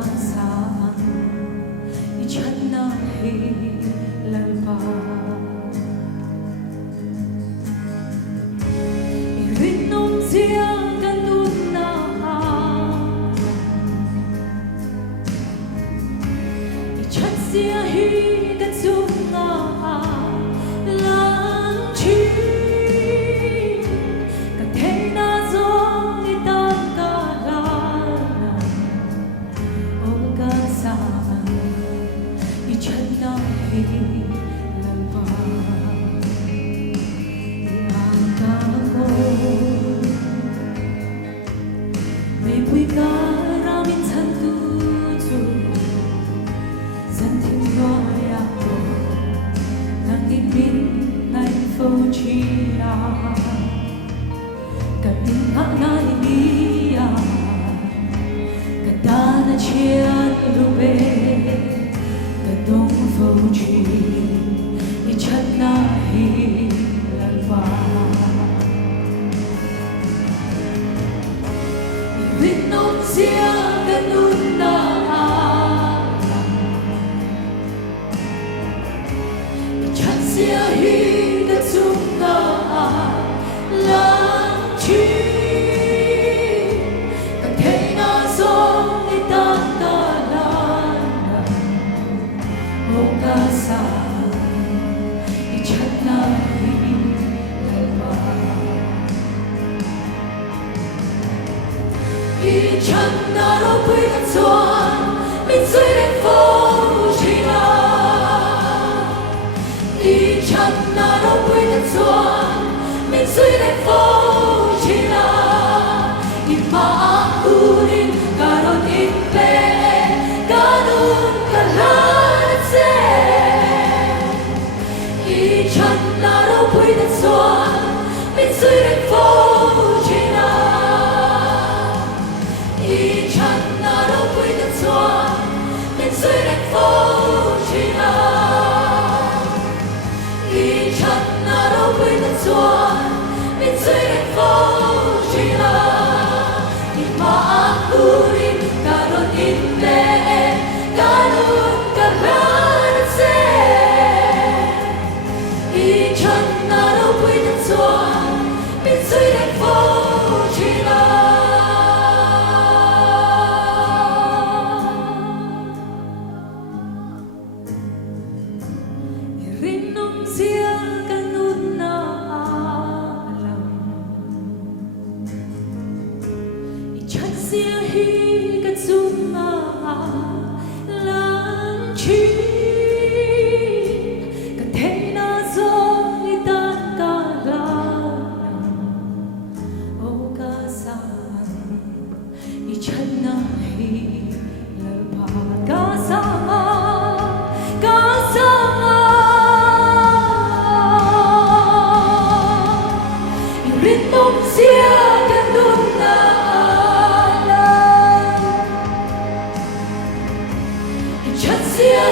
saan ichhat na hilal pa irinom siya ganun na ichhat siya higat sunga lang chi Chian rube kadong fuji ichat na hilalva ibinom siya ganun na ichat siya higat sunga lang chi Ichhat na ro pui na chuan min sui lên phố chi la Ichhat na ro pui na chuan min sui lên phố chi la ima urin karon in pe kanun kalan se Ichhat na ro pui na chuan min sui lên phố chi la Ichhat na ro pui na chuan min sui lên phố chi la Ichhat na ro pui na chuan min sui lên phố chi la ima urin karon in le kanun kalan se Ichhat na ro pui na chuan min sui lên phố chi la Ichhat siya higat sunga lang chi kathe na zong itan kalan o kasaan ichhat na hilal pa kasama irinom siya ganun na Ichhat siya